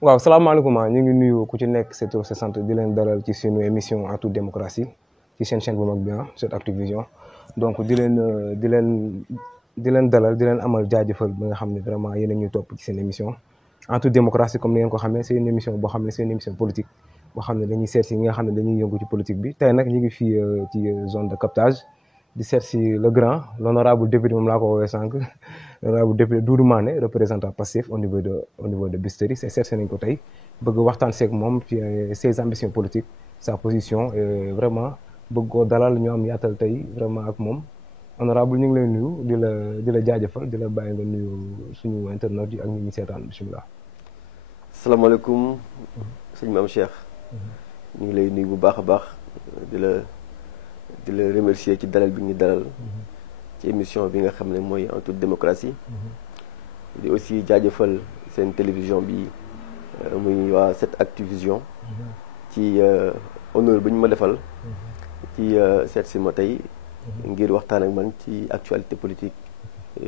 waaw salaamaaleykum ñu ngi nuyu ku ci nekk sa tur sa sant di leen dalal ci suñu émission en toute démocratie ci seen chaîne bu mag bi cette Actu-Vision donc di leen dalal di leen amal jaajëfal bi nga xam ne vraiment yéen a ñuy topp ci seen émission en toute démocratie comme ni ngeen ko xamee c'est une émission boo xam ne c'est une émission politique boo xam ne dañuy seet si ñi nga xam ne dañuy yëngu ci politique bi tey nag ñu ngi fii ci zone de captage di seet si le grand l'honorable député moom laa ko woowee sànq l'honorable député Doudou Mané représentant Pastef au niveau de Biscuiterie c'est seet si nañ ko tey bëgg waxtaan seeg moom ci ses ambitions politiques sa position vraiment bëgg koo dalal ñu am yaatal tey vraiment ak moom honorable ñu ngi lay nuyu di la jaajëfal di la bàyyi nga nuyu suñu internautes yi ak ñi ñu seetaan bismillah. asalaamaaleykum sëñ Mame Cheikh ñu ngi lay nuyu bu baax a baax di la remercier ci dalal bi ñu dalal ci émission bi nga xam ne mooy en toute démocratie di aussi jaajëfal seen télévision bi muy waa cette Actu-Vision ci honneur bi ñu ma defal ci seet si ma tey ngir waxtaan ak man ci actualité politique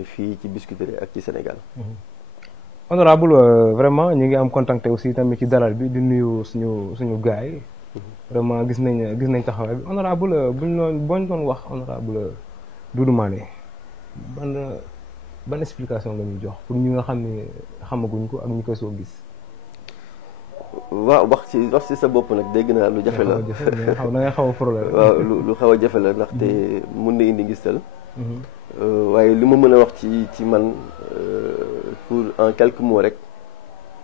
fii ci Biscuiterie ak ci Sénégal. honorable vraiment ñu ngi am contacté aussi tamit ci dalal bi di nuyu suñu gars yi vraiment gis nañ taxawaay bi honorable boo ñu doon wax honorable Doudou Mané ban explication nga ñuy jox pour ñi nga xam ne xamaguñ ko ak ñi koy soo gis. waaw wax ci sa bopp nag dégg naa lu jafe la da ngay xaw a problème. waaw lu xaw a jafe la ndaxte mun na indi ngistal waaye li ma mën a wax ci man pour en quelques mots rek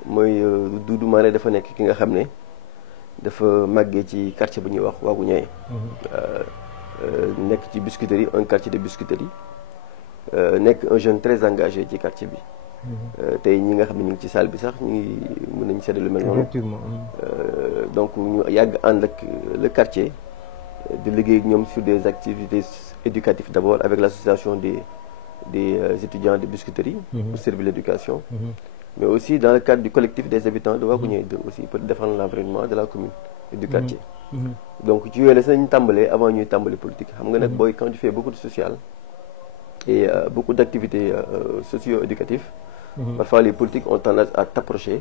mooy Doudou Mané dafa nekk ki nga xam ne dafa màggee ci quartier bu ñuy wax Waagu Ñaay nekk ci Biscuiterie un quartier de Biscuiterie nekk un jeune très engagé ci quartier bi tey ñi nga xam ne ñu ngi ci salle bi sax ñu ngi mën nañu seede lu mel noonu donc ñu yàgg ànd ak le quartier di liggéey ak ñoom sur des activités éducatives d'abord avec l'association des étudiants de Biscuiterie pour servir l'éducation mais aussi dans le cadre du collectif des habitants de Waagu Ñaay aussi pour défendre l'environnement de la commune et du quartier donc ci yooyu la sañ tàmbalee avant ñuy tàmbali politique xam nga nag booy quand tu fais beaucoup de social et beaucoup d'activités socio-éducatives parfois les politiques ont tendance à t'approcher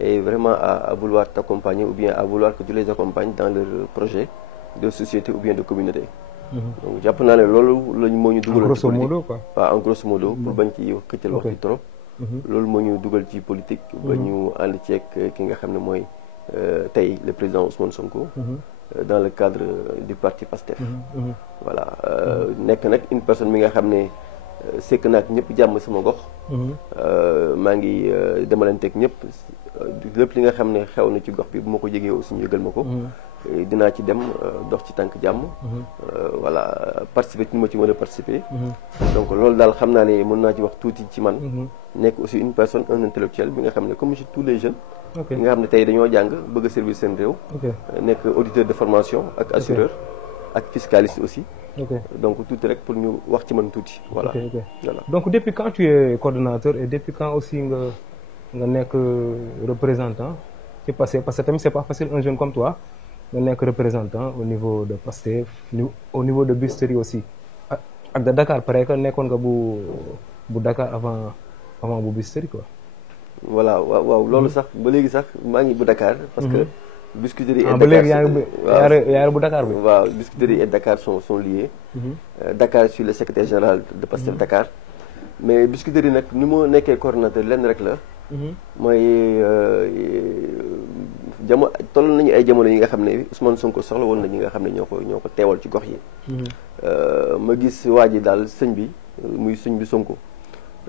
et vraiment à vouloir t'accompagner ou bien à vouloir que tu les accompagnes dans leur projet de société ou bien de communauté donc jàpp naa ne loolu lañ moo ñu dugal ci politique waaw en grosso modo pour bañ ci xëccal wax ci trop loolu moo ñu dugal ci politique ba ñu ànd ceeg ki nga xam ne mooy tey le président Ousmane Sonko dans le cadre du parti PASTEF voilà nekk nag une personne mi nga xam ne sekk naak ñëpp jàmm sama gox maa ngi demalanteeg ñëpp lépp li nga xam ne xew na ci gox bi bu ma ko jegee aussi ñu yëgal ma ko dinaa ci dem dox ci tànk jàmm voilà participer ci ma ci mën a participer donc loolu daal xam naa ne mën naa ci wax tuuti ci man nekk aussi une personne un intellectuel bi nga xam ne comme tous les jeunes yi nga xam ne tey dañoo jàng bëgg a servir seen réew nekk auditeur de formation ak assureur ak fiscaliste aussi donc tuuti rek pour ñu wax ci man tuuti voilà donc depuis quand tu es coordonnateur et depuis quand aussi nga nekk représentant ci Pastef parce que tamit c'est pas facile un jeune comme toi nga nekk représentant au niveau de Pastef au niveau de Biscuiterie aussi ak de Dakar pare que nekkoon nga bu Dakar avant bu Biscuiterie quoi. voilà waaw loolu sax ba léegi sax maa ngi bu Dakar parce que Biscuiterie et Dakar ba léegi yaa ngi bu Dakar bi. waaw Biscuiterie et Dakar sont liés. Dakar je suis le secrétaire général de Pastef Dakar mais Biscuiterie nag ni ma nekkee coordonnateur lenn rek la. mooy toll nañu ay jamono yi nga xam ne Ousmane Sonko soxla woon na ñi nga xam ne ñoo ko teewal ci gox yi. ma gis waa ji daal sëñ bi muy sëñ bi Sonko.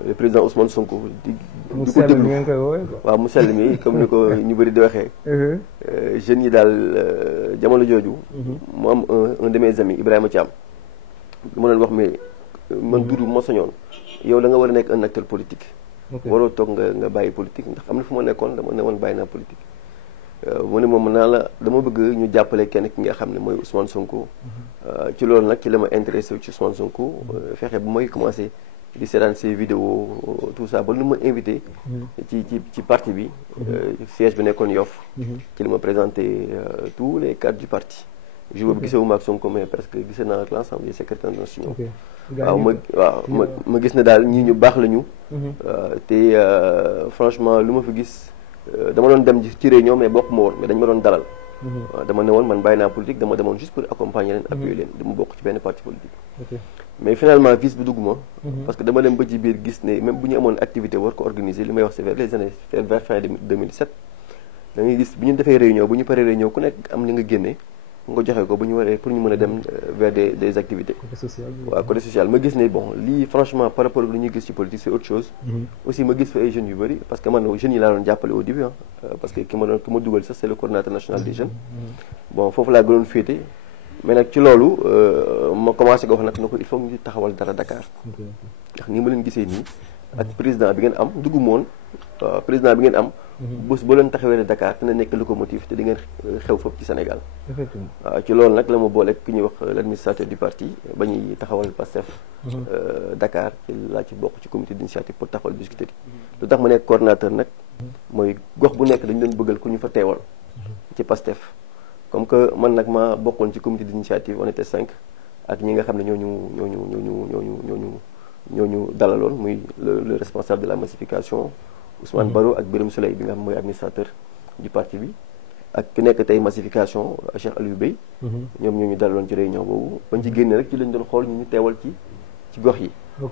le président Ousmane Sonko di ko déglu waaw mu sell mi comme ni ko ñu bëri di waxee jeunes yi daal jamono jooju mu am un de mes amis Ibrahima Thiam ma leen wax mais man Doudou moo sañoon yow da nga war a nekk un acteur politique waroo toog nga bàyyi politique ndax am na fu ma nekkoon dama ne woon bàyyi naa politique mu ne moom naa la dama bëgg ñu jàppale kenn ki nga xam ne mooy Ousmane Sonko ci loolu nag ci la ma intéressé ci Ousmane Sonko fexe bu may commencé di seetaan ces vidéos tout ça ba lu ma invité ci parti bi siège bi nekkoon Yoff ci li ma présenté tous les cadres du parti jour boobu gisewuma ak Sonko mais presque gise naa ak l'ensemble des secrétaires nationaux ma gis ne daal ñii ñu baax lañu te franchement lu ma fi gis dama doon dem ci réunion mais bokk ma woon mais dañ ma doon dalal. dama ne woon man bàyyi naa politique dama demoon juste pour accompagner leen appuyer leen dama bokk ci benn parti politique. mais finalement vice bi dugguma parce que dama dem ba ci biir gis ne même bu ñu amoon activité war ko organiser li may wax c'est vers les années vers fin 2017 da ngay gis bu ñu defee réunion bu ñu paree réunion ku nekk am li nga génne nga joxe ko bu ñu waree pour ñu mën a dem vers des activités. waaw côté social ma gis ne bon lii franchement par rapport ak lu ñuy gis ci politique c'est autre chose. aussi ma gis fa ay jeunes yu bëri parce que man jeunes yi laa doon jàppale au début parce que ki ma dugal sax c'est le coordinateur national des jeunes. bon foofu laa gënoon féete mais nag ci loolu ma commencé ko wax nag na ko il faut ñu taxawal dara Dakar. ndax ni ma leen gisee nii. ak président bi ngeen am dugg moon président bi ngeen am. bés boo leen taxawee ne Dakar dina nekk locomotive te di ngeen xew foofu ci Sénégal. effectivement waaw ci loolu nag la ma boole ku ñuy wax l'administrateur du parti ba ñuy taxawal Pastef. Dakar ci laa ci bokk ci comité d'initiative pour taxawal Biscuiterie lu tax ma nekk coordinateur nag. mooy gox bu nekk dañu leen bëggal ku ñu fa teewal. ci Pastef comme que man nag ma bokkoon ci comité d'initiative on était 5 ak ñi nga xam ne ñooñu dalaloon muy le responsable de la massification. Ousmane Baro ak Birame Souleye bi nga xam mooy administrateur du parti bi ak ki nekk tey massification Cheikh Aliou Bey ñoom ñoo ñu dalaloon ci réunion boobu bañ ci génne rek ci lañ doon xool ñu teewal ci gox yi. waaw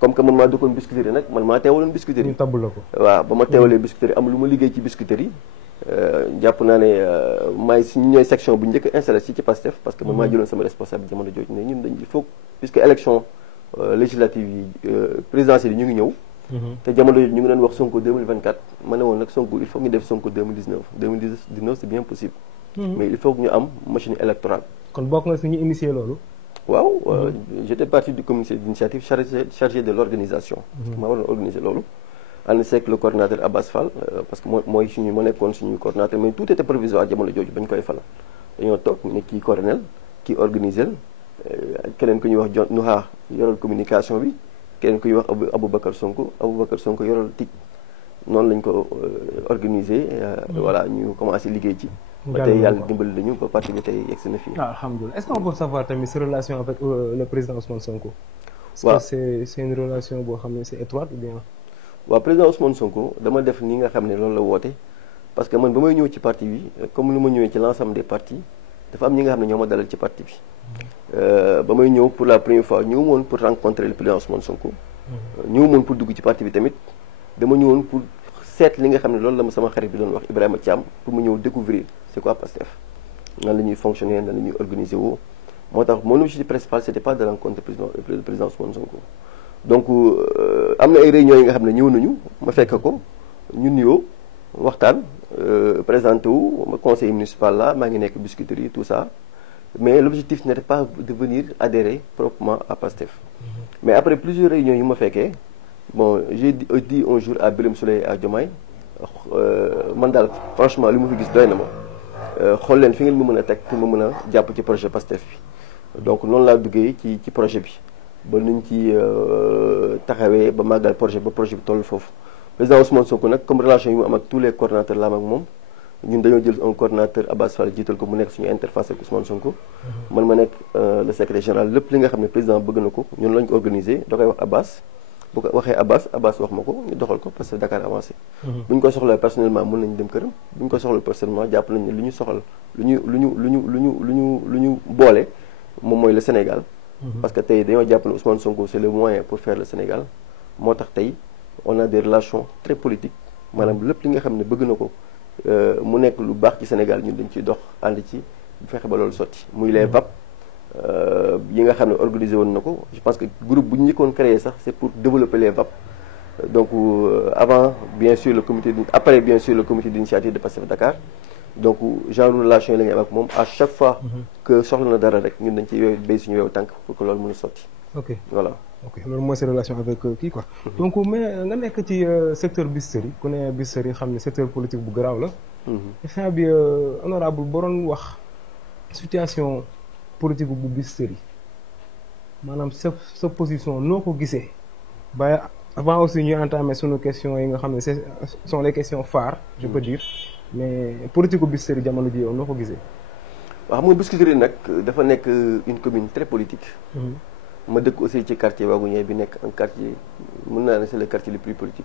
comme que man maa dëkkoon Biscuiterie nag man maa teewaloon Biscuiterie. ñu tabb la ko. waaw ba ma teewalee Biscuiterie am lu ma liggéey ci Biscuiterie jàpp naa ne maay si ñooy section bu njëkk installé ci Pastef parce que man maa jëloon sama responsable jamono jooju ne ñun dañ il faut puisque élection législative yi présidentielle yi ñu ngi ñëw. te jamono jooju ñu ngi doon wax Sonko 2024 ma ne woon nag Sonko il faut ñu def Sonko 2019 c'est bien possible. mais il faut que ñu am machine électorale. kon bokk nga si ñu initier loolu. waaw j'étais partie du comité d'initiative chargé de l'organisation. maa waroon organiser loolu. ànd seeg le coordinateur Abbas Fall parce que mooy moo nekkoon suñu coordinateur mais tout était provisoire jamono jooju bañ koy fal. dañoo toog ne kii coordonnel kii organiser keneen ku ñuy wax John Nuha yoral communication bi. keneen kuy wax Aboubacar Sonko yoral TIC noonu lañ ko organisé voilà ñu commencé liggéey ci ba tey yàlla dimbali nañu ba parti bi tey yegg na fii. alhamdulilah est-ce qu'on peut savoir tamit sa relation avec le président Ousmane Sonko. waaw est-ce que c'est une relation boo xam ne c'est étroite ou bien. waaw président Ousmane Sonko dama def ni nga xam ne loolu la woote parce que man ba may ñëw ci parti bi comme lu ma ñëwee ci l'ensemble des partis dafa am ñi nga xam ne ñoo ma dalal ci parti bi. ba may ñëw pour la première fois ñëw woon pour rencontrer le président Ousmane Sonko. ñëw woon pour dugg ci parti bi tamit dama ñëwoon pour seet li nga xam ne loolu la ma sama xarit bi doon wax Ibrahima Thiam pour mu ñëw découvrir c'est quoi Pastef nan la ñuy fonctionner nan la ñuy organiser woo moo tax mon objectif principal c'était pas de rencontrer le président Ousmane Sonko. donc am na ay réunions yi nga xam ne ñëw nañu ma fekk ko ñu nuyoo waxtaan présenté wu ma conseiller municipal la maa ngi nekk Biscuiterie tout ça. mais l'objectif n'était pas de venir adhérer proprement à Pastef. mais après plusieurs réunions yu ma fekkee bon j'ai dit un jour à Birame Souleye à Diomaye man daal franchement li ma fi gis doy na ma xool leen fi ngeen ma mën a teg pour ma mën a jàpp ci projet Pastef bi. donc noonu laa duggee ci projet bi ba nuñ ci taxawee ba màggal projet ba projet bi toll foofu président Ousmane Sonko nag comme relation yi mu am ak tous les coordonnateurs la am ak moom. ñun dañoo jël un coordinateur Abbas Fall jiital ko mu nekk suñu interface ak Ousmane Sonko. man ma nekk le secrétaire général lépp li nga xam ne président bëgg na ko ñun lañ ko organisé da koy wax Abbas bu ko waxee Abbas wax ma ko ñu doxal ko parce que Dakar avancé. bu ñu ko soxla personnellement mën nañu dem këram bu ñu ko soxla personnellement jàpp nañu ne lu ñu soxal lu ñu boole moom mooy le Sénégal. parce que tey dañoo jàpp ne Ousmane Sonko c'est le moyen pour faire le Sénégal moo tax tey on a des relations très politiques maanaam lépp li nga xam ne bëgg na ko. mu nekk lu baax ci Sénégal ñun dañ ciy dox ànd ci fexe ba loolu sotti muy les VAP yi nga xam ne organisé woon na ko je pense que groupe bu ñu njëkkoon créé sax c'est pour développer les VAP donc avant bien sûr le comité après bien sûr le comité d'initiative de Pastef Dakar donc genre relation yi la ñu am ak moom à chaque fois que soxla na dara rek ñun dañ ciy béy suñu weewu tànk pour que loolu mën a sotti. ok voilà. ok loolu mooy sa relation avec kii quoi. donc mais nga nekk ci secteur Biscuiterie ku ne Biscuiterie xam ne secteur politique bu garaaw la. instant bi honorable boroon wax situation politique bu Biscuiterie maanaam sa position noo ko gisee. ba avant aussi ñuy entamer sunu questions yi nga xam ne ce sont les questions phares je peux dire mais politique bu Biscuiterie jamono ji yow noo ko gisee. waaw xam nga Biscuiterie nag dafa nekk une commune très politique. ma dëkk aussi ci quartier Waguñe bi nekk un quartier mën naa ne c'est le quartier le plus politique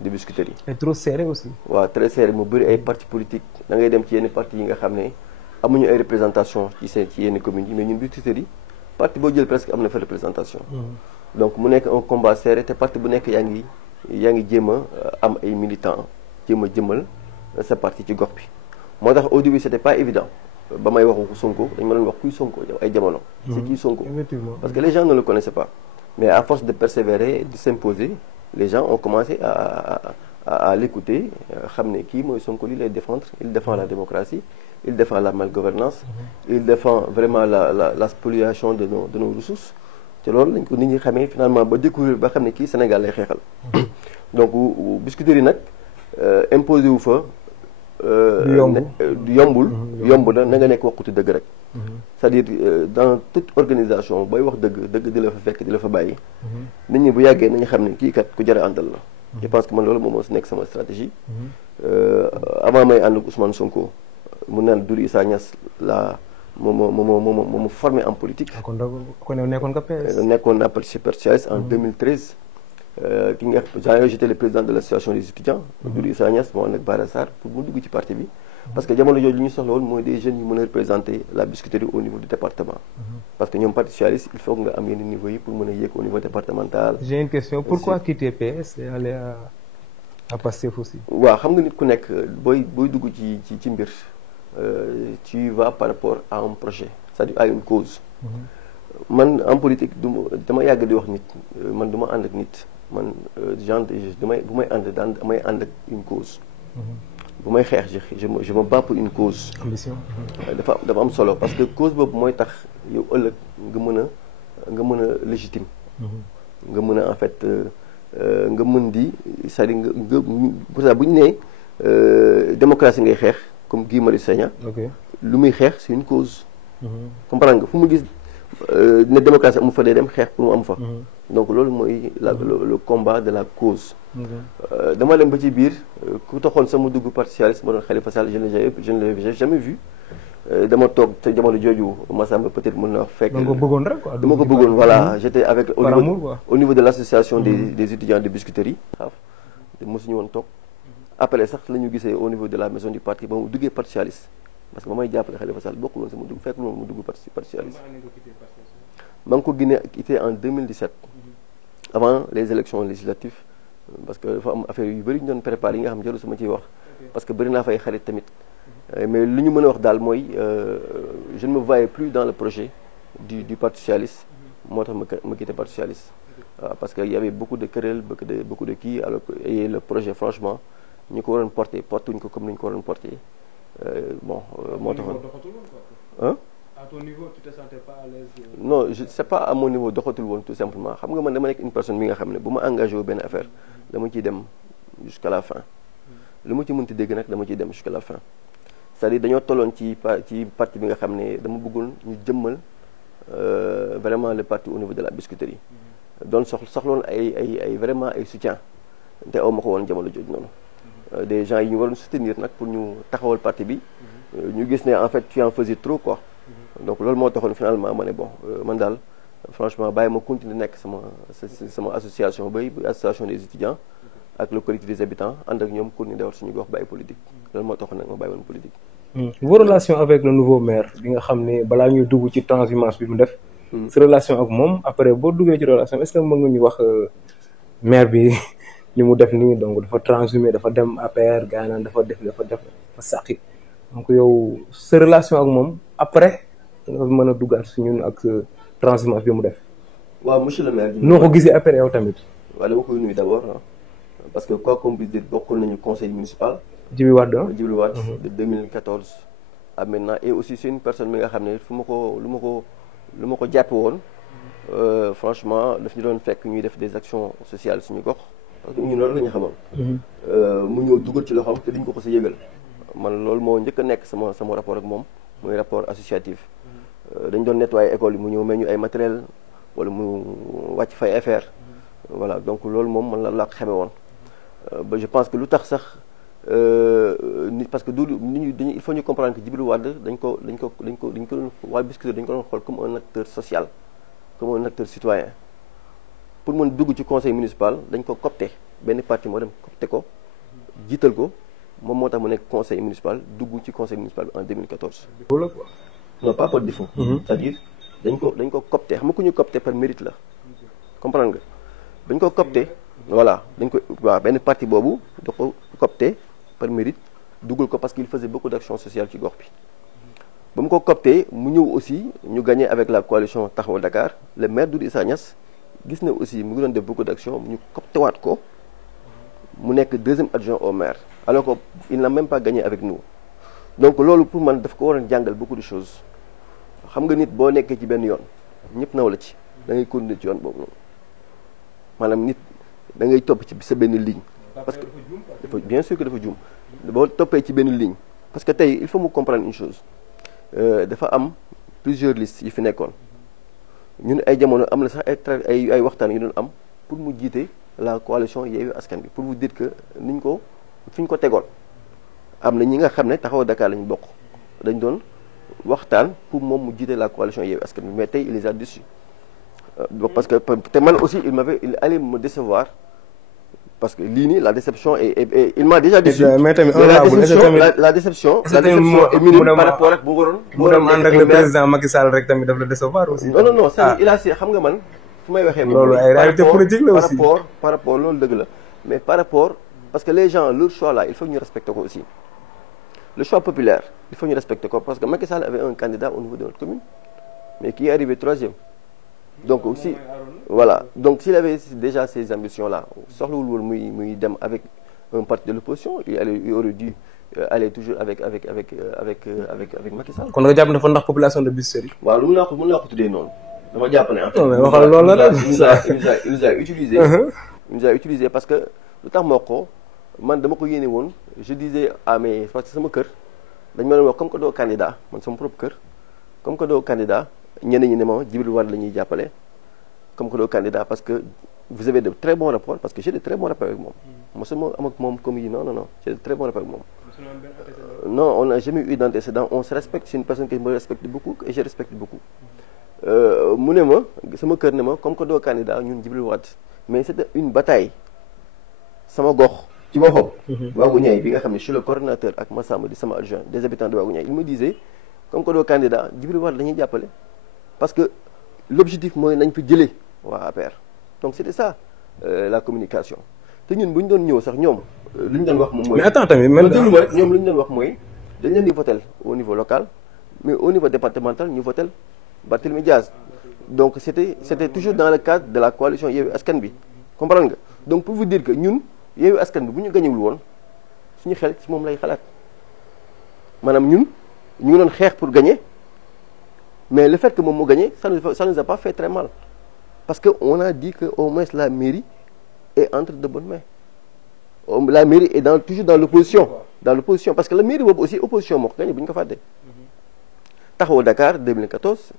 de Biscuiterie et trop serré aussi. waaw très serré mu bëri ay partis politiques da ngay dem ci yenn partis yi nga xam ne amuñu ay représentation ci yenn communes yi mais ñun Biscuiterie parti boo jël presque am na fa représentation. donc mu nekk un combat serré te parti bu nekk yaa ngi jéem a am ay militants jéem a jëmal sa parti ci gox bi. moo tax au début c'était pas évident ba may waxu Sonko dañ ma doon wax kuy Sonko ay jamono. c'est qui Sonko parce que les gens ne le connaissaient pas. mais à force de persévérer de s'imposer les gens ont commencé à l'écouter xam ne kii mooy Sonko li lay défendre il défend la démocratie il défend la malgouvernance il défend vraiment la spoliation de nos ressources te loolu lañ ko nit ñi xamee finalement ba découvrir ba xam ne kii Sénégal lay xeexal donc Biscuiterie nag imposé wu fa yombul yomb na nga nekk waxutu dëgg rek c'est-à-dire dans toute organisation booy wax dëgg di la fa fekk di la fa bàyyi nit ñi bu yàggee nañu xam ne kii kat ku jar a àndal la je pense que man loolu moom moo nekk sama stratégie avant may ànd ak Ousmane Sonko mun naan Doudou Issa Niass la moom formé en politique nekkoon nga PS nekkoon naa parti socialiste en 2013 ki nga j'étais le président de l'association des étudiants Doudou Issa Niass moo ànd ak Bara Sarr pour mu dugg ci parti bi parce que jamono jooju li ñu soxla woon mooy des jeunes yu mën a représenter la Biscuiterie au niveau du département parce que ñoom parti socialiste il faut nga am yenn niveau yi pour mën a yéeg au niveau départemental. J'ai une question, pourquoi quitter PS et aller à Pastef aussi? waaw xam nga nit ku nekk booy dugg ci mbir tu vas par rapport à un projet c'est-à-dire à une cause man en politique dama yàgg di wax nit man du ma ànd ak nit man genre bu may ànd damay ànd ak une cause bu may xeex je me bats pour une cause. ambition. dafa am solo parce que cause boobu mooy tax yow ëllëg nga mën a légitime. nga mën a en fait nga mën di c'est-à-dire nga pour ça bu ñu nee démocratie ngay xeex comme Guy Marius Sagna. lu muy xeex c'est une cause. comprendre nga fu mu gis ne démocratie amu fa dee dem xeex pour mu am fa. donc loolu mooy le combat de la cause. dama dem ba ci biir ku taxoon sama dugg parti socialiste ma doon Khalifa Sall je ne l'avais jamais vu dama toog te jamono jooju Massamba peut-être mën na fekk. dama ko bëggoon rek quoi. dama ko bëggoon voilà j'étais avec au niveau de l'association des étudiants de Biscuiterie. waaw te mosuñu woon toog après sax la ñu gisee au niveau de la maison du parti ba mu duggee parti socialiste parce que ba may jàppale Khalifa Sall bokkul woon sama dugg fekkul woon mu dugg parti socialiste. maa ngi ko quitté en 2017 avant les élections législatives. parce que dafa am affaire yu bëri ñu doon préparé yi nga xam jarul sama ciy wax parce que bëri naa fay xarit tamit mais li ñu mën a wax daal mooy je ne me voyais plus dans le projet du parti socialiste moo tax ma quitté parti socialiste waaw parce que y avait beaucoup de querelles beaucoup de kii alors que le projet franchement ñu ko waroon porté wuñ ko comme ni ñu ko waroon porté bon moo taxoon hein à ton niveau tu te sentais pas à l'aise? non je sais pas à mon niveau doxatul woon tout simplement xam nga man dama nekk une personne bi nga xam ne bu ma engagé wu benn affaire dama ciy dem jusqu'à la fin lu ma ci mënti dégg nag dama ciy dem jusqu'à la fin c'est-à-dire dañoo tolloon ci parti bi nga xam ne dama bëggoon ñu jëmmal vraiment le parti au niveau de la Biscuiterie doon soxloon ay vraiment ay soutien te aw ma ko woon jamono jooju noonu des gens yi ñu waroon soutenir nag pour ñu taxawal parti bi ñu gis ne en fait tu en faisais trop quoi donc loolu moo taxoon finalement ma ne bon man daal franchement bàyyi ma continuer nekk sama association association des étudiants ak le collectif des habitants ànd ak ñoom continuer defar suñu gox bàyyi politique loolu moo taxoon nag ma bàyyi woon politique. vos relations avec le nouveau maire bi nga xam ne balaa ñuy dugg ci transhumance bi mu def. sa relation ak moom après boo duggee ci relation est-ce que mën nga ñu wax maire bi li mu def nii donc dafa transhumé dafa dem APR gars naan dafa sàqi donc yow sa relation ak moom après nga mën a duggaat si ñun ak transhumance bi mu def. waaw monsieur le maire. noo ko gisee après yow tamit. waaw dama koy nuyu d'abord parce que quoi qu'on puisse dire bokkul nañu conseil municipal. Djibi Wade de 2014 à maintenant et aussi c'est une personne mi nga xam ne lu ma ko jàppe woon franchement daf ñu doon fekk ñuy def des actions sociales suñu gox parce que ñun loolu la ñu xamoon. mu ñëw dugal ci loxoom te duñ ko ko sa yëgal man loolu moo njëkk a nekk sama rapport ak moom muy rapport associatif dañ doon nettoyer école yi mu ñëw may ñu ay matériel wala mu wàcc fay affaire voilà donc loolu moom man la ko xame woon ba je pense que lu tax sax nit parce que il faut ñu comprendre que Djibril Wade dañ ko waa Biscuiterie dañ ko doon xool comme un acteur social comme un acteur citoyen pour mën dugg ci conseil municipal dañ ko copté benn parti moo dem copté ko jiital ko moom moo tax mu nekk conseil municipal dugg ci conseil municipal en 2014. non pas par défaut. c'est-à-dire dañ ko copté xam nga ku ñu copté par mérite la comprendre nga dañ ko copté voilà dañ ko waaw benn parti boobu da ko copté par mérite dugal ko parce qu'il faisait beaucoup d'actions sociales ci gox bi. ba mu ko copté mu ñëw aussi ñu gagné avec la coalition Taxawu Dakar le maire Doudou Issa Niass gis na aussi mu ngi doon def beaucoup d'actions ñu copté waat ko mu nekk deuxième adjoint au maire alors que il n'a même pas gagné avec nous donc loolu pour man daf ko waroon jàngal beaucoup de choses xam nga nit boo nekkee ci benn yoon ñëpp naw la ci da ngay continuer ci yoon boobu noonu maanaam nit da ngay topp ci sa benn ligne parce que dafa bien sûr que dafa juum boo toppee ci benn ligne parce que tey il faut mu comprendre une chose dafa am plusieurs listes yi fi nekkoon ñun ay jamono am na sax ay waxtaan yu doon am pour mu jiite la coalition Yewwi Askan Wi pour vous dire que niñ ko fi ñu ko tegoon am na ñi nga xam ne Taxawu Dakar lañ bokk dañ doon waxtaan pour moom mu jiite la coalition Yewwi Askan Wi mais tey il les a déçus parce que te man aussi il allait me décevoir parce que lii nii la déception est il m'a déjà déçu. mais tamit la déception est minime par rapport ak bu waroon. mu dem ànd ak le président Macky Sall rek tamit daf la décevoir aussi. non c'est il a si xam nga man fu may waxee. loolu ay réalité politique la aussi par rapport loolu dëgg la mais par rapport parce que les gens leur choix là il faut ñu respecter ko aussi le choix populaire il faut ñu respecter ko parce que Macky Sall avait un candidat au niveau de notre commune mais qui est arrivé troisième. donc aussi voilà donc s'il avait déjà ces ambitions là soxlawul woon muy dem avec un parti de l'opposition il aurait dû aller toujours avec Macky Sall. kon nga jàpp ne fa ndax population de Biscuiterie. waaw lu mun naa ko tuddee noonu dama jàpp ne en fait. non mais waxal loolu la rek. il nous a utilisé. il nous a utilisé parce que lu tax moo ko man dama ko yéene woon je disais à mes parce que sama kër dañ ma doon wax comme que doo candidat man sama propre kër comme que doo candidat. ñeneen ñi ne ma Djibril Wade la ñuy jàppale comme que doo candidat parce que vous avez de très bons rapports parce que j'ai de très bons rapports avec moom mosuma am ak moom comme yi non j'ai de très bons rapports avec moom non on n'a jamais eu d'antécédent on se respecte c'est une personne que je me respecte beaucoup et je respecte beaucoup mu ne ma sama kër ne ma comme que doo candidat ñun Djibril Wade mais c'était une bataille sama gox ci boppam Waagu Ñaay bi nga xam ne je suis le coordinateur ak Massamba di sama adjoint des habitants de Waagu Ñaay il me disait comme que doo candidat Djibril Wade la ñuy jàppale parce que l'objectif mooy nañ fi jëlee waa APR donc c'était ça la communication te ñun bu ñu doon ñëw sax ñoom li ñu doon wax moom mooy. mais attends tamit man ñoom li ñu doon wax mooy dañ leen di votel au niveau local mais au niveau départemental ñu votel Barthélémy Diaz donc c'était toujours dans le cadre de la coalition Yewwi Askan Wi comprendre nga donc pour vous dire que ñun Yewwi Askan Wi bu ñu gañewul woon suñu xel ci moom lay xalaat maanaam ñun ñu ngi doon xeex pour gagner. Mais le fait que Momo gagne, ça nous a pas fait très mal. Parce qu'on a dit qu'au moins la mairie est entre de bonnes mains. La mairie est toujours dans l'opposition. Dans l'opposition. Parce que la mairie aussi, opposition, moi, gagne, bien fait. Taxawu Dakar, 2014,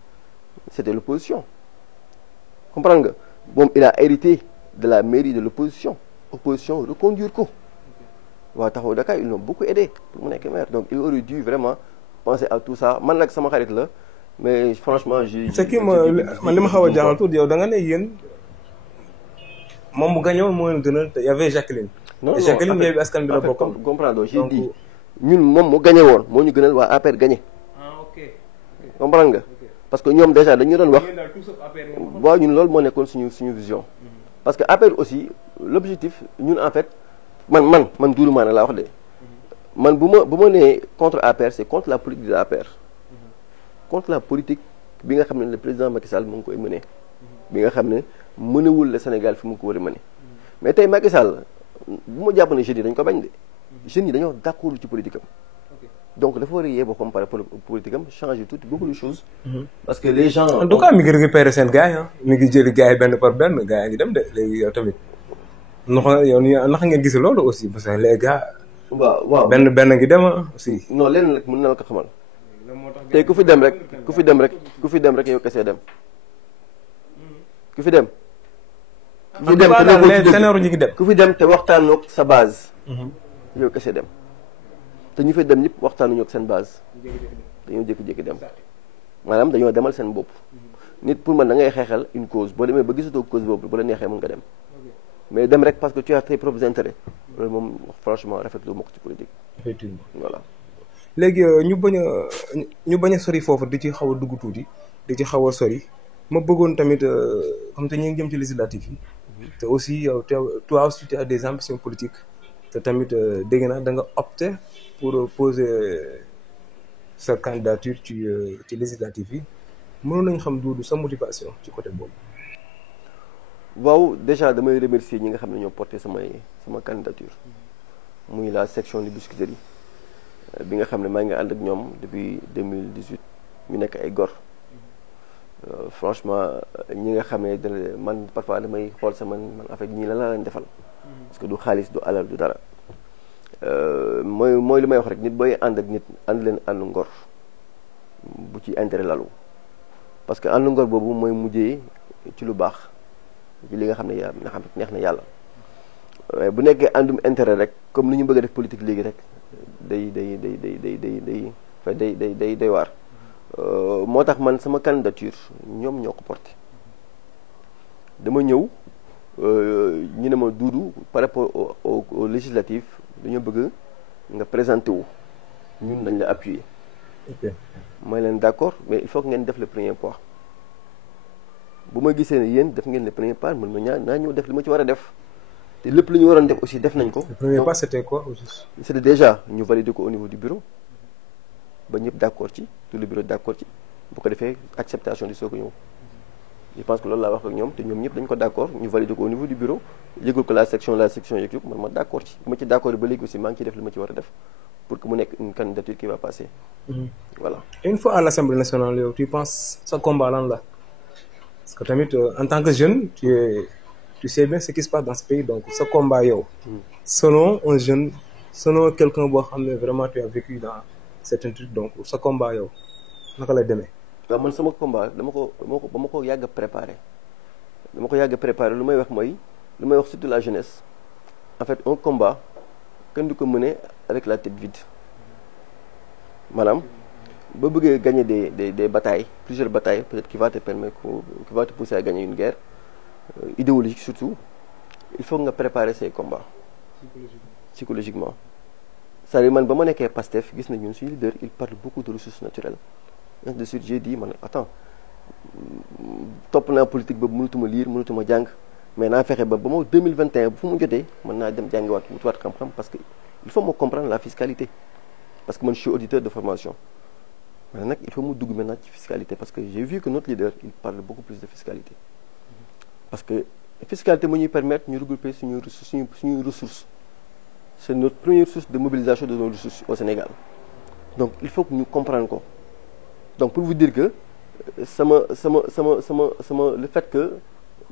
c'était l'opposition. Comprends-vous? Bon, il a hérité de la mairie de l'opposition. Opposition, reconduire quoi. Taxawu Dakar, ils l'ont beaucoup aidé pour mon maire. Donc, il aurait dû vraiment penser à tout ça. Man, ça m'a là. Mais franchement c'est que man li ma xaw a jaaxal tuuti yow da nga ne yéen moom bu gagné woon moo leen gënal te y avait Jacqueline. non Jacqueline Yewwi Askan Wi la bokk. comprendre j'ai dit ñun moom mu gagné woon moo ñu gënal waa APR gagné. comprendre nga parce que ñoom déjà dañu doon wax waaw ñun loolu moo nekkoon suñu vision. parce que APR aussi l'objectif ñun en fait man Doudou Mané laa wax de man bu ma nee contre APR c'est contre la politique de APR. contre la politique bi nga xam ne le président Macky Sall mu ngi koy mëne bi nga xam ne mënewul le Sénégal fi mu ko war a mëne mais tey Macky Sall bu ma jàpp ne jeunes yi dañ ko bañ de jeunes yi dañoo d'accord ci politique am donc dafa war a yee boppam par rapport politique am changer tout beaucoup de choses parce que les gens en tout cas mi ngi récupérer seen gars yi mi ngi jëli gars yi benn par benn gars yi ngi dem de léegi yow tamit ndax ngeen gis loolu aussi parce que les gars waaw benn ngi dem aussi non leen rek mën na la ko xamal tey ku fi dem rek yow kese dem ku fi dem. ku fi dem te waxtaanoo ak sa base. yow kese dem te ñu fi dem ñëpp waxtaanuñu ak seen base dañoo jékki-jékki dem maanaam dañoo demal seen bopp nit pour man da ngay xeexal une cause boo demee ba gisatoo cause boobu bu la neexee mën nga dem mais dem rek parce que tu as tes propres intérêts loolu moom franchement rafetlu ma ko ci politique. effectivement voilà. léegi ñu bañ a sori foofu di ci xaw a dugg tuuti di ci xaw a sori ma bëggoon tamit comme te ñu ngi jëm ci législatif yi te aussi yow toi aussi tu as des ambitions politiques te tamit dégg naa da nga opté pour poser sa candidature ci législatif yi mënoon nañ xam Doudou sa motivation ci côté boobu. waaw déjà damay remercier ñi nga xam ne ñoo porté sama candidature muy la section de Biscuiterie bi nga xam ne maa ngi ànd ak ñoom depuis 2018 ñu nekk ay gor franchement ñi nga xam ne man parfois damay xool man en fait ñii la laa leen defal parce que du xaalis du alal du dara mooy li may wax rek nit booy ànd ak nit ànd leen ànd ngor bu ci intérêt lalu parce que ànd ngor boobu mooy mujjee ci lu baax ci li nga xam ne neex na yàlla waaye bu nekkee àndum intérêt rek comme ni ñu bëgg a def politique léegi rek day waar moo tax man sama candidature ñoom ñoo ko porté dama ñëw ñu ne ma Doudou par rapport au législatif dañoo bëgg nga présenté wu ñun nañ la appuyer. ok may leen d'accord mais il faut que ngeen def le premier pas bu ma gisee ne yéen def ngeen le premier pas mën ma naa ñëw def li ma ci war a def te lépp lu ñu waroon def aussi def nañ ko. le premier pas c'était quoi au juste. c'était déjà ñu valider ko au niveau du bureau ba ñëpp d'accord ci tout le bureau d'accord ci bu ko defee acceptation di soo ko ñëw je pense que loolu laa wax ak ñoom te ñoom ñëpp dañ ko d'accord ñu valider ko au niveau du bureau yëgul ko la section yëg man ma d'accord ci bu ma ci d'accord ba léegi aussi maa ngi ciy def li ma ci war a def pour que mu nekk une candidature qui va passer. Voilà. Une fois à l'Assemblée nationale yow tu penses sa combat lan la parce que tamit en tant que jeune tu sais bien ce qui se passe dans ce pays donc sa combat yow. selon un jeune selon quelqu'un boo xam ne vraiment tu as vécu dans certains trucs donc sa combat yow naka lay demee. waaw man sama combat dama ko yàgg a préparé lu may wax mooy lu may wax surtout la jeunesse en fait un combat kenn du ko mener avec la tête vide maanaam ba bëggee gagner des batailles plusieurs batailles peut-être qui va te permettre qui va te pousser à gagner une guerre idéologique surtout il faut nga préparer ces combats psychologiquement c'est-à-dire man ba ma nekkee Pastef gis na ñun suñu leader il parle beaucoup de ressources naturelles ainsi de suite j'ai dit man attends topp naa politique boobu mënatuma lire mënatuma jàng mais naa fexe ba ma 2021 bu fu mu jotee mën naa dem jàngiwaat wutiwaat xam-xam parce que il faut me comprendre la fiscalité parce que man je suis auditeur de formation mais nag il faut mu dugg maintenant ci fiscalité parce que j'ai vu que notre leader il parle beaucoup plus de fiscalité parce que fiscalité moo ñuy permettre ñu regrouper suñuy ressources c'est notre première source de mobilisation de nos ressources au Sénégal donc il faut que ñu comprendre ko donc pour vous dire que le fait que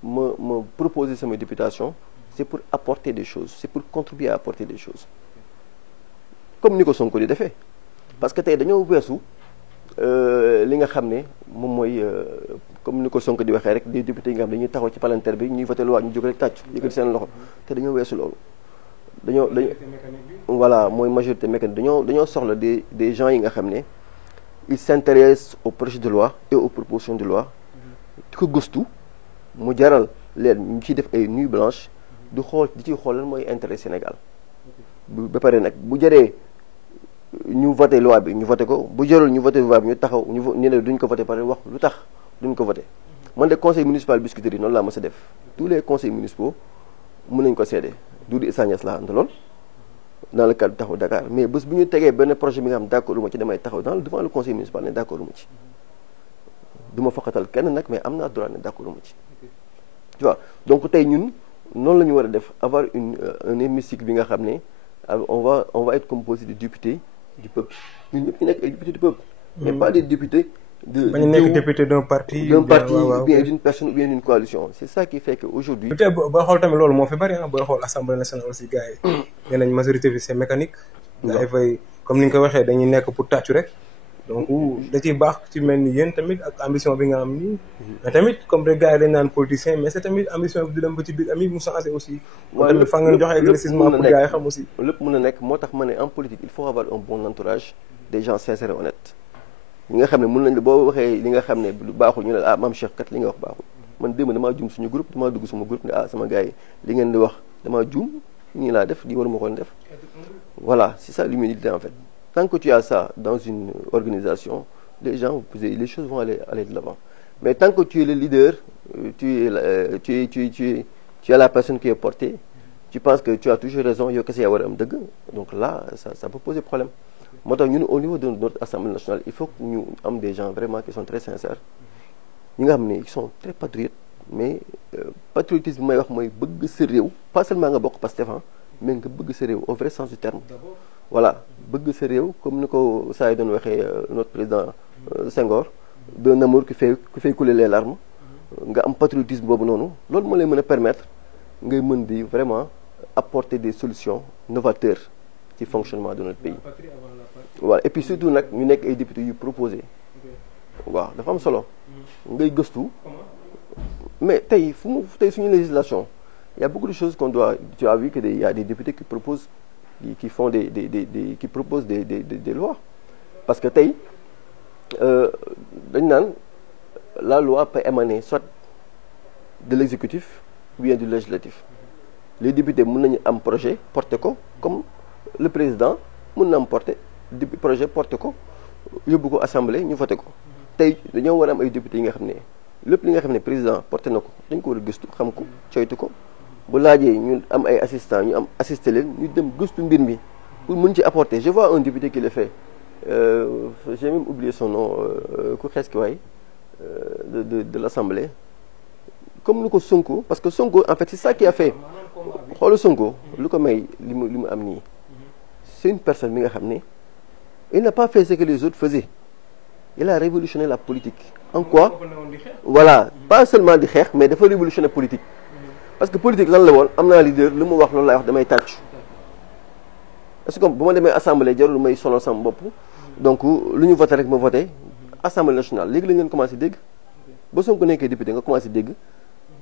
me proposer sama députation c'est pour apporter des choses c'est pour contribuer à apporter des choses comme ni ko Sonko di defee parce que tey dañoo weesu li nga xam ne moom mooy comme ni ko Sonko di waxee rek des députés yi nga xam ne dañuy taxaw ci parlementaire bi ñuy voté loi ñu jóg rek tàccu yëkkati seen loxo te dañoo weesu loolu dañoo voilà mooy majorité mécanique dañoo soxla des gens yi nga xam ne ils s'intéressent au projet de loi et aux propositions de loi di ko gëstu mu jaral leen ñu ciy def ay nuits blanches di ciy xool lan mooy intérêt Sénégal ba pare nag bu jaree ñu voté loi bi ñu voté ko bu jarul ñu voté loi bi ñu taxaw ñu ne duñ ko voté pare wax lu tax duñ ko voté man de conseil municipal Biscuiterie noonu laa mës a def tous les conseils municipaux mën nañ ko seede Doudou Issa Niass laa àndaloon dans le cadre taxaw Dakar mais bés bu ñu tegee benn projet bi nga xam d'accord uma ci damay taxaw devant le conseil municipal ne d'accord uma ci du ma foqatal kenn nag mais am naa droit ne d'accord uma ci tu vois donc tey ñun noonu la ñu war a def avoir un hémicycle bi nga xam ne on va être composé de députés du peuple ñun ñëpp ñu nekk ay députés du peuple mais pas des députés bañ nekk député d'un parti ou bien d'une personne ou bien d'une coalition c'est ça qui fait que aujourd'hui peut-être booy xool tamit loolu moo fi bari booy xool assemblée nationale aussi gars yi nee nañ majorité bi c'est mécanique gars yi fay comme ni nga ko waxee dañuy nekk pour tàccu rek donc da ciy baax ci mel ni yéen tamit ak ambition bi nga am nii mais tamit comme rek gars yi dañ naan politicien mais c'est tamit ambition bi di dem ba ci biir ami mu changé aussi tamit fa ngeen joxe éclaircissement pour gars yi xam aussi lépp mën a nekk moo tax ma ne en politique il faut avoir un bon entourage des gens sincères et honnêtes ñi nga xam ne mën nañ la boo waxee li nga xam ne lu baaxul ñu ne ah maam Cheikh kat li nga wax baaxul man démb damaa juum suñu groupe damaa dugg sama groupe ne ah sama gars yi li ngeen di wax damaa juum nii laa def di waruma ko def voilà c'est ça l'humilité en fait tant que tu as ça dans une organisation les gens les choses vont aller de l'avant mais tant que tu es le leader tu es la personne qui est portée tu penses que tu as toujours raison yow kese yaa war a am dëgg donc là ça peut poser problème moo tax ñun au niveau de notre assemblée nationale il faut que ñu am des gens vraiment qui sont très sincères ñi nga xam ne ils sont très patriotes mais patriotisme bi may wax mooy bëgg sa réew pas seulement nga bokk Pastef mais nga bëgg sa réew au vrai sens du terme voilà bëgg sa réew comme ni ko saa yi doon waxee notre président Senghor d'un amour qui fait couler les larmes nga am patriotisme boobu noonu loolu moo lay mën a permettre ngay mën di vraiment apporter des solutions novateurs ci fonctionnement de notre pays voilà et puis surtout nag ñu nekk ay députés yu proposé waaw dafa am solo ngay gëstu mais tey suñu législation il y a beaucoup de choses qu'on doit tu as vu que il y a des députés qui proposent qui font qui proposent des lois parce que tey dañ naan la loi peut émaner soit de l'exécutif ou bien du législatif les députés mën nañu am projet porter ko comme le président mën na am projet porter ko yóbbu ko assemblée ñu voté ko tey dañoo war a am ay députés yi nga xam ne lépp li nga xam ne président porté na ko dañ ko war a gëstu xam ko coytu ko bu laajee ñu am ay assistants ñu am assisté leen ñu dem gëstu mbir mi pour mën ci apporter je vois un député qui le fait j'ai même oublié son nom ku xees ki waay de l'assemblée comme ni ko Sonko parce que Sonko en fait c'est ça qui a fait xoolu Sonko lu ko may li mu am nii c'est une personne bi nga xam ne il n'a pas fait ce que les autres faisaient il a révolutionné la politique en quoi voilà pas seulement di xeex mais dafa révolutionner politique parce que politique lan la woon am naa leader lu mu wax loolu laay wax damay tàccu est-ce que bu ma demee assemblée jarul may sonal sama bopp donc lu ñu voté rek ma voté assemblée nationale léegi la ngeen commencé dégg ba Sonko nekkee député nga commencé dégg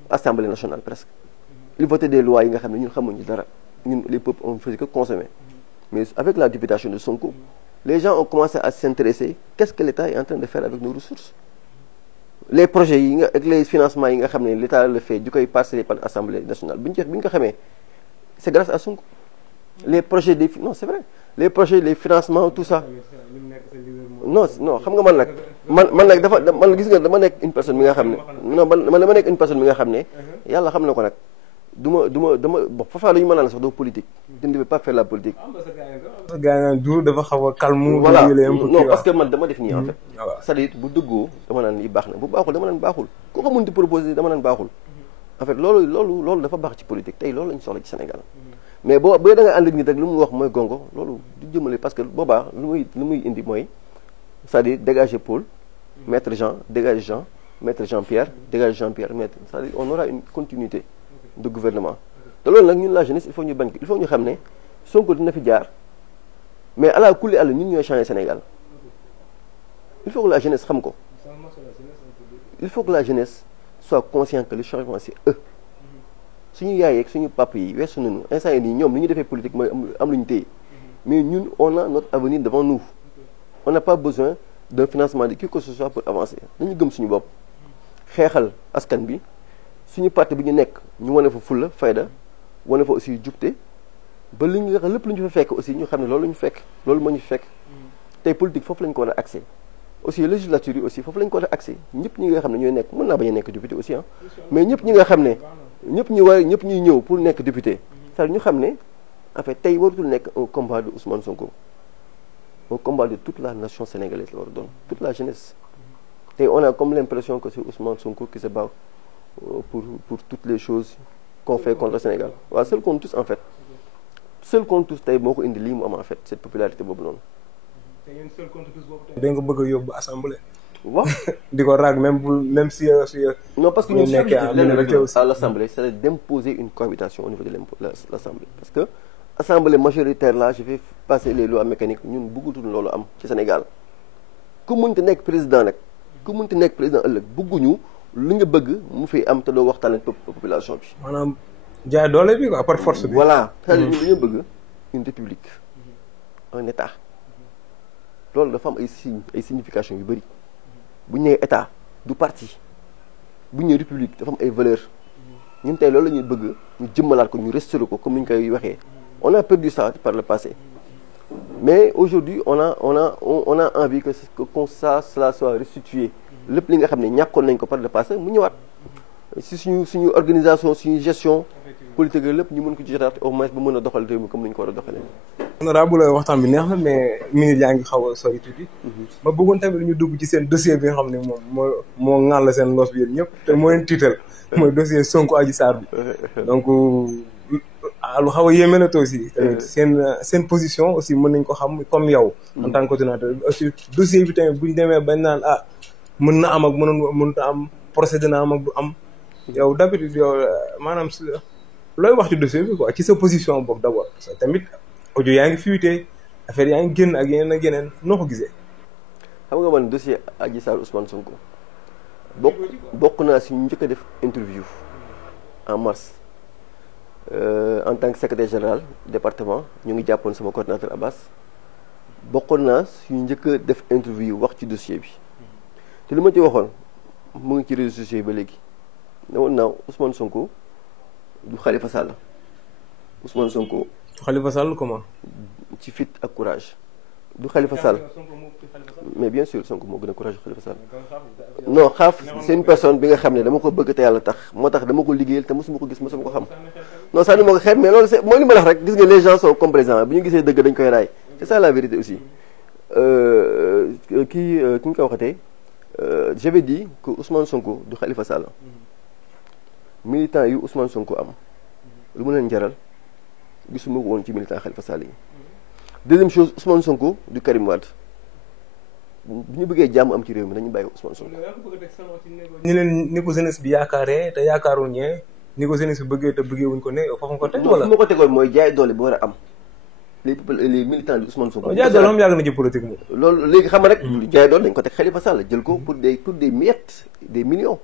assemblée nationale presque il votait des lois yi nga xam ne ñun xamuñu dara ñun les peuples on faisait que consommer mais avec la députation de Sonko les gens ont commencé à s'intéresser qu'est-ce que l'État est en train de faire avec nos ressources les projets yi nga ak les financements yi nga xam ne l'État le fait di koy passer par l'Assemblée nationale bi ñu ko xamee c'est grâce à Sonko les projets non c'est vrai les projets les financements tout ça non xam nga man nag man gis nga dama nekk une personne bi nga xam ne non man dama nekk une personne bi nga xam ne yàlla xam na ko nag dama bon parfois dañu mën naan sax doo politique je ne devais pas faire la politique. gaa yi dafa xaw a calme. voilà non parce que man dama def nii en fait. c'est-à-dire bu dëggoo dama naan lii baax na bu baaxul dama naan baaxul ku ko mënti proposer dama naan baaxul en fait loolu dafa baax ci politique tey loolu lañu soxla ci Sénégal mais boo da nga ànd ak nit rek lu mu wax mooy gongo loolu du jëmale parce que boobaa lu muy indi mooy c'est-à-dire dégager Paul maître Jean dégager Jean maître Jean-Pierre dégager Jean-Pierre maître c'est-à-dire on aura une continuité de gouvernement te loolu nag ñun la jeunesse il faut ñu bañ ko il faut ñu xam ne Sonko dina fi jaar mais ala kulli àll ñun ñooy changer Sénégal il faut que la jeunesse xam ko il faut que la jeunesse soit consciente que le changement c'est eux suñu yaay ak suñu papa yi weesu nañu instant yi nii ñoom li ñu defee politique mooy am lu ñu téye mais ñun on a notre avenir devant nous on n'a pas besoin d'un financement de qui que ce soit pour avancer dañu gëm suñu bopp xeexal askan bi suñu parti bi ñu nekk ñu wane fa fulla fayda wane fa aussi jubte ba li ñu lépp lu ñu fa fekk aussi ñu xam ne loolu ñu fekk loolu moo ñu fekk tey politique foofu lañ ko war a accès aussi législature yi aussi foofu lañ ko war a accès ñëpp ñi nga xam ne ñooy nekk mën naa bañ a nekk député aussi mais ñëpp ñi nga xam ne ñëpp ñuy ñëw pour nekk député c'est-à-dire ñu xam ne en fait tey waratul nekk un combat de Ousmane Sonko un combat de toute la nation sénégalaise la war a doon toute la jeunesse tey on a comme l'impression que c'est Ousmane Sonko qui se bat pour toutes les choses qu'on fait contre le Sénégal waaw seul contre tous en fait seul contre tous tey moo ko indi lii mu am en fait cette popularité boobu noonu. te yéen seul contre tous boobu tey da nga bëgg a yóbbu assemblée. waaw di ko raag même si. non parce que ñun suñu objectif à l'assemblée c'est d'imposer une cohabitation au niveau de l'assemblée parce que assemblée majoritaire là je vais passer les lois mécaniques ñun bëggutul loolu am ci Sénégal ku mënti nekk président nag ku mënti nekk président ëllëg bëgguñu li nga bëgg mu fi am te doo waxtaan ak population bi. maanaam jaay doole bi quoi par force bi. voilà c'est-à-dire ñu bëgg une république un état loolu dafa am ay signification yu bëri bu ñu nee état du parti bu ñu nee république dafa am ay valeurs ñun tey loolu la ñuy bëgg ñu jëmmalaat ko ñu restaurer ko comme ni ñu koy waxee on a perdu ça par le passé mais aujourd'hui on a envie que cela soit restitué lépp li nga xam ne ñàkkoon nañ ko par le passé mu ñëwaat si suñu organisation suñu gestion politique lépp ñu mën ko ci jotaat au moins bu mën a doxal réew mi comme ni ñu ko war a doxalee. honorable waxtaan bi neex na mais minute yaa ngi xaw a sori tuuti. ma bëggoon tamit ñu dugg ci seen dossier bi nga xam ne moom moo ŋàll la seen loos bi yéen ñëpp te moo leen tiital mooy dossier Sonko Adji Sarr bi donc lu xaw a yéeme la aussi tamit seen position aussi mën nañ ko xam comme yow en tant que coordinateur aussi dossier bi tamit buñ demee bañ naan mën na am ak mënut a am procès dina am ak du am yow d'habitude yow maanaam looy wax ci dossier bi quoi ci sa position boobu d'abord parce que tamit audio yaa ngi fuité affaire yaa ngi génn ak yeneen ak yeneen noo ko gisee. xam nga man dossier Adji Sarr Ousmane Sonko bokk naa si ñu njëkk a def interview en mars en tant que secrétaire général département ñu ngi jàppoon sama coordinateur Abbas bokkoon naa si ñu njëkk a def interview wax ci dossier bi te li ma ci waxoon mu ngi ci réseaux sociaux yi ba léegi ne woon naa Ousmane Sonko du Khalifa Sall Ousmane Sonko. Khalifa Sall comment. ci fit ak courage du Khalifa Sall mais bien sûr Sonko moo gën a courage Khalifa Sall non xaaf c'est une personne bi nga xam ne dama ko bëgg te yàlla tax moo tax dama ko liggéeyal te mosuma ko gis mosuma ko xam non sànni moo ko xeet mais loolu c'est mooy li ma la wax rek gis nga les gens sont complaisants bi ñu gisee dëgg dañ koy raay c'est ça la vérité aussi ki ñu koy waxatee j'avais dit que Ousmane Sonko du Khalifa Sall militant yu Ousmane Sonko am lu mu leen jaral gisuma ko woon ci militant Khalifa Sall yi deuxième chose Ousmane Sonko du Karim Wade bu ñu bëggee jàmm am ci réew mi nañu bàyyi Ousmane Sonko. ñu leen ni ko jeunesse bi yaakaaree te yaakaaroon ñee ni ko jeunesse bi bëggee te bëggee wuñ ko ne foofu nga ko teg wala. fu ma ko tegoon mooy jaay doole bi war a am les militants de Ousmane Sonko. jaay doole moom yàgg na ci politique moom. loolu léegi xam nga rek. jaay doole dañ ko teg Khalifa Sall jël ko pour des miettes des millions.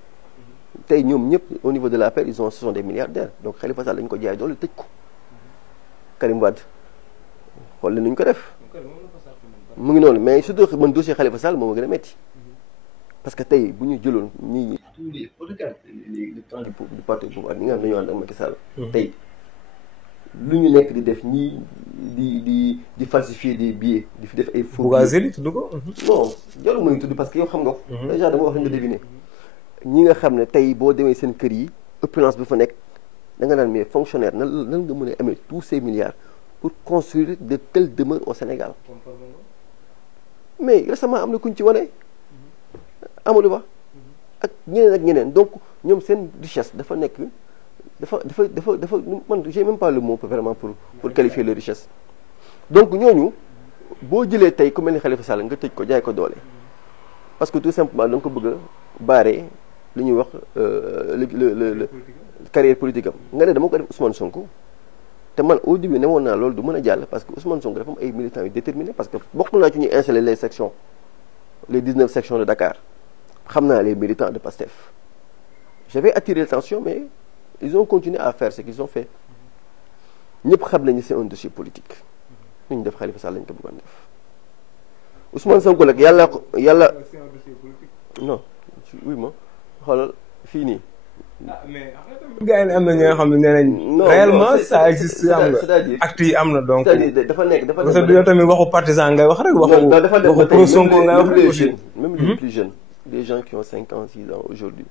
tey ñoom ñëpp au niveau de l'APR ce sont des milliardaires donc Khalifa Sall dañ ko jaay doole tëj ko Karim Wade xool li nuñ ko def mu ngi noonu mais surtout man dossier Khalifa Sall moo ma gën a metti parce que tey bu ñu jëloon ñi tous les autocrates du parti pouvoir ñi nga xam ne ñoo ànd ak Macky Sall tey lu ñu nekk di def ñii di falsifier des billets di fi def ay faux Bougazelli tudd ko non jarul ma ñu tudd parce que yow xam nga ko déjà dama wax nga deviner ñi nga xam ne tey boo demee seen kër yi opulence bi fa nekk da nga naan mais fonctionnaire nan nga mën a amee tous ces milliards pour construire de telles demeures au Sénégal mais récemment am na kuñ ci wane Amadou Ba ak ñeneen donc ñoom seen richesse dafa nekk dafa man j'ai même pas le mot vraiment pour qualifier leur richesse donc ñooñu boo jëlee tey ku mel ni Khalifa Sall nga tëj ko jaay ko doole parce que tout simplement da nga ko bëgg a barrer li ñuy wax le carrière politique am nga ne dama ko def Ousmane Sonko te man au début ne woon naa loolu du mën a jàll parce que Ousmane Sonko dafa am ay militants yu déterminés parce que bokk naa ci ñuy installer les sections les 19 sections de Dakar xam naa les militants de PASTEF j'avais attiré l'attention mais ils ont continué à faire ce qu'ils ont fait ñëpp xam nañu c'est un dossier politique lu ñu def Khalifa Sall lañ ko bëggoon def Ousmane Sonko nag yàlla non oui ma xoolal fii nii. mais gars yi am na ñi nga xam ne nee nañ. réellement ça existe am na acte yi am na donc. c'est-à-dire dafa nekk parce que yow tamit waxu partisan ngay wax rek. waxu pro Sonko ngay wax rek aussi. même les plus jeunes des gens qui ont 5 ans 6 ans aujourd'hui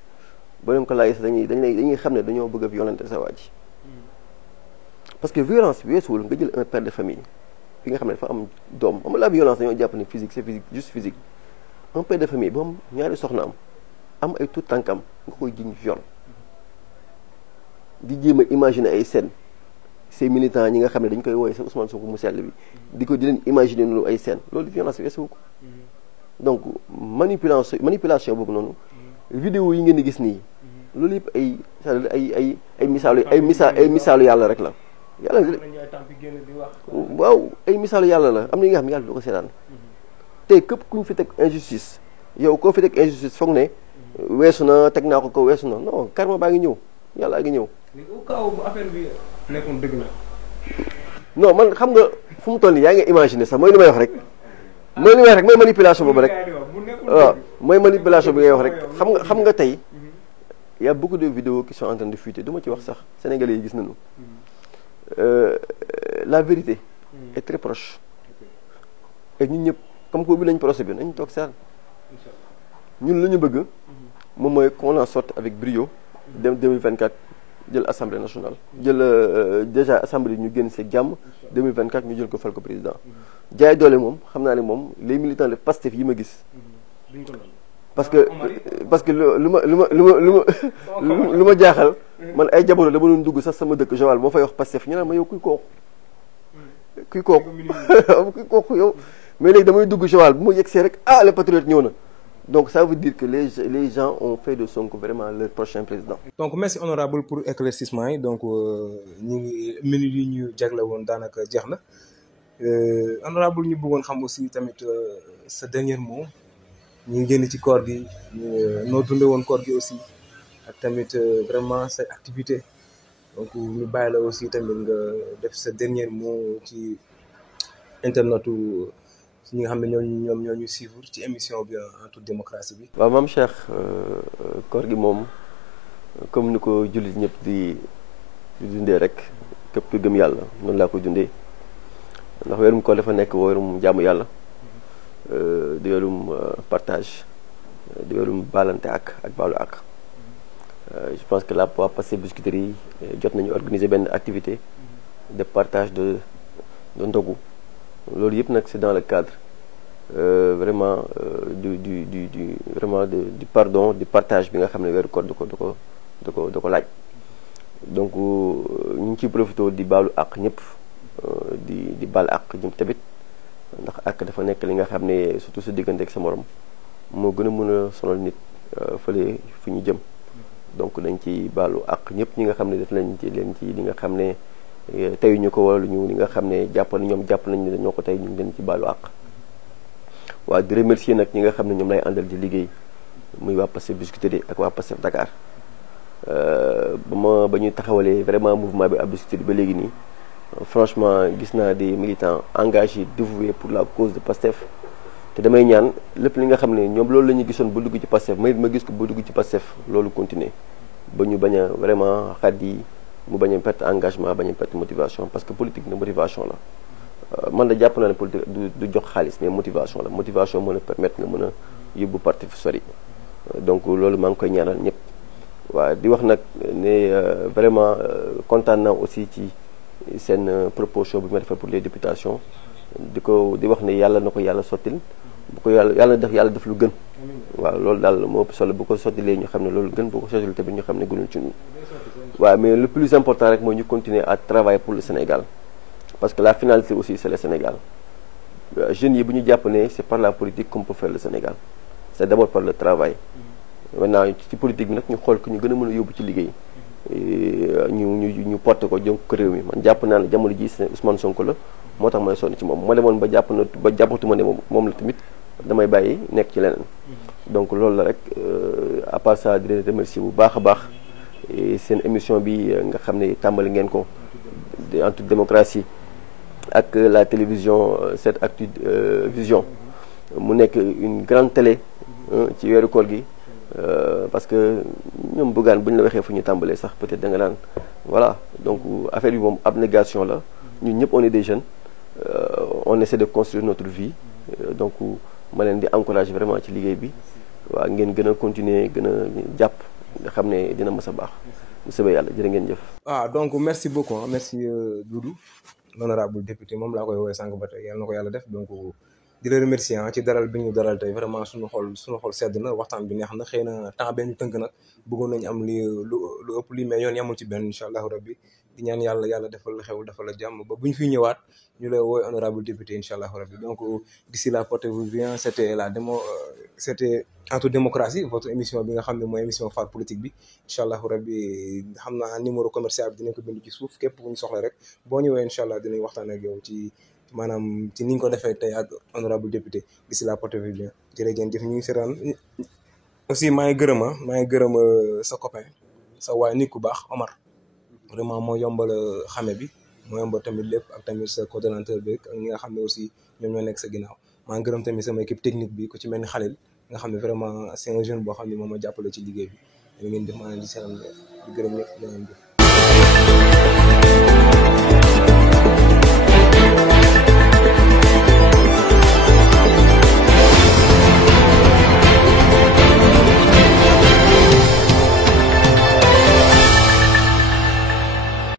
boo leen ko laajee sax dañuy xam ne dañoo bëgg a violenter sa waa ji parce que violence weesuwul nga jël un père de famille bi nga xam ne dafa am doom am la violence dañoo jàpp ne physique c'est physique juste physique un père de famille bu am ñaari soxna am ay tout tànkam nga koy jiñ viol di jéem a imaginer ay scènes ces militants ñi nga xam ne dañ koy woowee sa Ousmane Sonko mu sell bi di leen imaginer noonu ay scènes loolu violence weesuwu ko donc manipulation boobu noonu vidéo yi ngeen di gis nii loolu yëpp ay misaalu yàlla rek la yàlla waaw ay misaalu yàlla la am na yi nga xam ne yàlla du ko seetaan tey képp ku ñu fi teg injustice yow koo fi teg injustice foog ne weesu na teg naa ko weesu na non karma baa ngi ñëw yàlla ngi ñëw. bu affaire bi nekkoon dëgg la. non man xam nga fu mu toll nii yaa ngi imaginer sax mooy li may wax rek mooy li may wax rek mooy manipulation boobu rek waaw mooy manipulation bi ngay wax rek xam nga tey y a beaucoup de vidéos qui sont en train de fuiter du ma ci wax sax sénégalais yi gis nañu la vérité est très proche et ñun ñëpp comme que ubbi nañ procès bi nañ toog saan ñun lu ñu bëgg moom mooy qu'on en sorte avec brio dem 2024 jël assemblée nationale jël déjà assemblée ñu génn see jàmm 2024 ñu jël ko fal ko président jaay doole moom xam naa ne moom les militants de Pastef yi ma gis parce que lu ma jaaxal man ay jamono dama doon dugg sax sama dëkk Joal moo fay wax Pastef ñu naan ma yow kuy kooku yow mais léegi damay dugg Joal bu ma yegsee rek le patriote ñëw na. Donc ça veut dire que les gens ont fait de Sonko vraiment leur prochain président. Donc merci honorable pour éclaircissement yi donc ñu ngi minutes yi ñu jagle woon daanaka jeex na honorable ñu bëggoon xam aussi tamit sa dernier mot ñu ngi génn ci koor gi noo dundee woon koor gi aussi ak tamit vraiment say activité donc ñu bàyyi la aussi tamit nga def sa dernier mot ci internetu ñi nga xam ne ñoom ñoo ñu suivre ci émission bi en toute démocratie bi. waaw maam Cheikh koor gi moom comme ni ko jullit ñëpp di dundee rek képp ku gëm yàlla noonu laa ko dundee ndax weerum koor dafa nekk weerum jaamu yàlla di weerum partage di weerum baalante ak baalu ak je pense que là waa Pastef Biscuiterie yi jot nañu organiser benn activité de partage de ndogu. loolu yëpp nag c'est dans le cadre vraiment du pardon du partage bi nga xam ne weeru koor da ko laaj donc ñu ngi ciy profité di baalu àq ñëpp di baal àq ñëpp tamit ndax àq dafa nekk li nga xam ne surtout sa diggante ak sa morom moo gën a mën a sonal nit fële fi ñu jëm donc dañ ci baalu àq ñëpp ñi nga xam ne def nañ ci leen ci li nga xam ne tey ñu ko wala ñu li nga xam ne jàpp nañ ne ñoo ko tey ñu ngi leen ci baalu àq waaw di remercier nag ñi nga xam ne ñoom lay àndal di liggéey muy waa Pastef Biscuiterie ak waa Pastef Dakar ba ñuy taxawalee vraiment mouvement bi à Biscuiterie ba léegi nii franchement gis naa des militants engagés dévoués pour la cause de Pastef te damay ñaan lépp li nga xam ne ñoom loolu la ñu gisoon ba dugg ci Pastef ma gis ko ba dugg ci Pastef loolu continuer ba ñu bañ a vraiment xaddi mu bañ a perte engagement bañ a perte motivation parce que politique na motivation la man da jàpp naa ne politique du jox xaalis mais motivation la motivation mën a permettre nga mën a yóbbu parti fu sori donc loolu maa ngi koy ñaanal ñëpp waaw di wax nag ne vraiment kontaan naa aussi ci seen proposition bi ma defee pour les députations di wax ne yàlla na ko yàlla sottil bu ko yàlla def lu gën waaw loolu daal moo ëpp solo bu ko sottilee ñu xam ne loolu gën bu ko sottil tamit ñu xam ne gënul ci ñun waaw mais le plus important rek mooy ñu continuer à travailler pour le Sénégal parce que la finalité aussi c'est le Sénégal jeunes yi bu ñu jàpp ne c'est par la politique qu'on peut faire le Sénégal c'est d'abord par le travail maintenant ci politique bi nag ñu xool ko ñu gën a mën a yóbbu ci liggéey ñu porté ko jonk ko réew mi man jàpp naa ne jamono ji Ousmane Sonko la moo tax may sonn ci moom ma demoon ba jàppatuma ne moom la tamit damay bàyyi nekk ci leneen donc loolu la rek à part ça di leen remercier bu baax a baax seen émission bi nga xam ne tàmbali ngeen ko en toute démocratie ak la télévision cette Actu Vision mu nekk une grande télé ci weeru koor gi parce que ñoom bëggaan bu ñu la waxee fu ñu tàmbalee sax peut-être da nga naan voilà donc affaire bi moom abnégation la ñun ñëpp on est des jeunes on essaie de construire notre vie donc ma leen di encourager vraiment ci liggéey bi waaw ngeen gën a continuer gën a jàpp nga xam ne dina mës a baax bu soobee yàlla jërë ngeen jëf. Donc merci beaucoup merci Doudou l'honorable député moom laa koy woowee sànq ba tey yàlla na ko yàlla def donc di la remercier ci daral bi ñu daral tey vraiment suñu xol sedd na waxtaan bi neex na xëy na temps benn tënk nag bëggoon nañu am lu ëpp lii mais yoon yamul ci benn incha allahu rabbi di ñaan yàlla defal la xew defal la jàmm ba bu ñu fiy ñëwaat ñu lay woowee honorable député incha allahu rabbi donc d'ici là portez-vous bien c'était en toute démocratie votre émission bi nga xam ne mooy émission phare politique bi incha allahu rabbi xam naa numéro commercial bi dinañ ko bind ci suuf képp ku ñu soxla rek boo ñëwee incha allah dinañ waxtaan ak yow ci maanaam ci ni ñu ko defee tey ak honorable député d'ici là portez-vous bien jërëjëf ñu ngi seetaan aussi maa ngi gërëm sa copain sa waay nit ku baax Omar vraiment moo yombal xame bi moo yombal tamit lépp ak tamit sa coordonnateur bi ak ñi nga xam ne aussi ñoom ñoo nekk sa ginnaaw maa ngi gërëm tamit sama équipe technique bi ku ci mel ni Khalil nga xam ne vraiment c'est un jeune boo xam ne moom ma jàppale ci liggéey bi da ngeen def maa ngi di gërëm ñëpp